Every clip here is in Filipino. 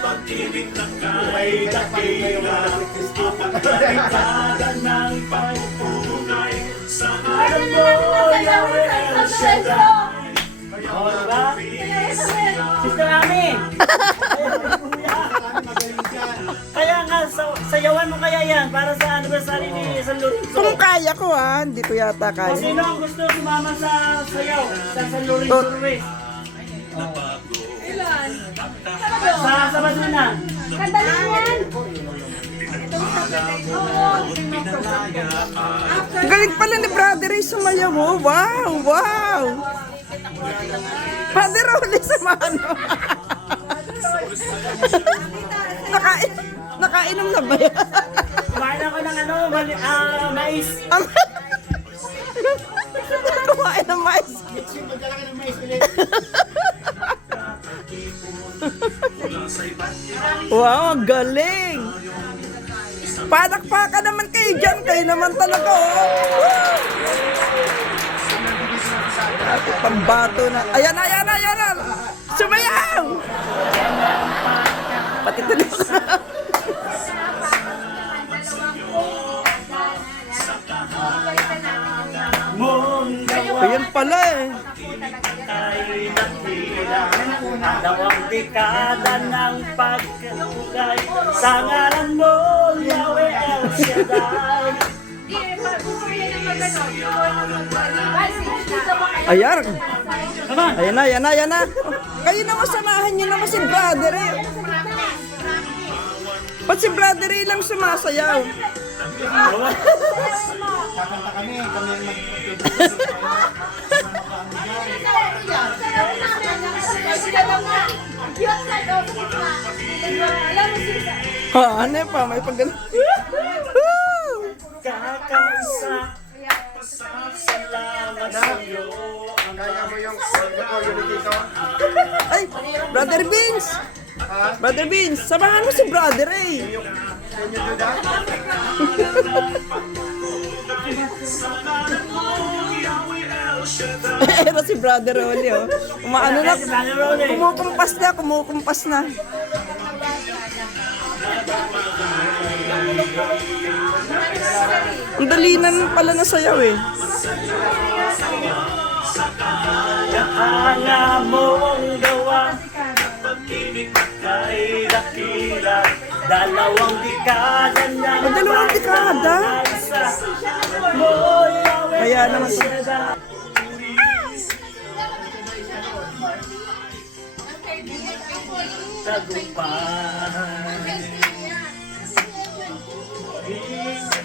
pag-ibig na kay dakila, pagkakita ng pagpunay sa ngalan mo, Yahweh El Shaddai. Sister Ami! Kaya nga, sayawan mo kaya yan para sa anniversary ni San Lorenzo. Kung kaya ko hindi ko yata O kaya. sino ang gusto sumama sa sayaw sa San Lorenzo Race? Ilan? Sa Sabado na. Kandalan yan. Oo. Ang galing pala ni Brother Ray sumayaw. Wow, wow. Brother Rolly samahan mo. Nakainom na ba yan? Kumain ako ng mais. Kumain ng mais. Wow, ang galing. Palakpakan naman kayo dyan. Kayo naman talaga. Ate, pambato na. Ayan na, ayan na, ayan na. Sumayaw! Pati tuloy ko na. Ayan pala Ay nakila, dalawang dekada ng pagkakugay sa ngalan mo, Yahweh El Shaddai. Ayan. Come on! Ayan na, ayan na, ayan na. Kayo naman samahan nyo naman si Brother Ray. Ba't si Brother Ray lang sumasayaw? Kakanta kami ang Ano pa? May pag-ganon. Kakansa, salamat sa iyo. Kaya mo yung recording dito? Ay, Brother Beans! Brother Beans, samahan mo si Brother Ray. Can you do that? Pero si Brother Rolly, umaano na, kumukumpas na. Ang dali na pala na sayaw Ang mong gawa, pag-ibig kay dakila, dalawang dekada na Dalawang dekada? mo, Yahweh Kaya El naman Shaddai. Tagumpay,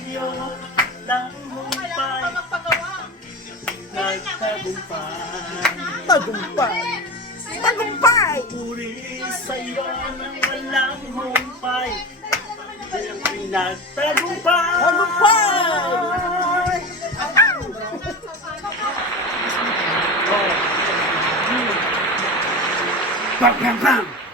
iyo tagumpay, nagtagumpay. Tagumpay. Tagumpay! Puri sa'yo ng walang humpay, kayang pinagtagumpay. Tagumpay! Bang, bang, bang!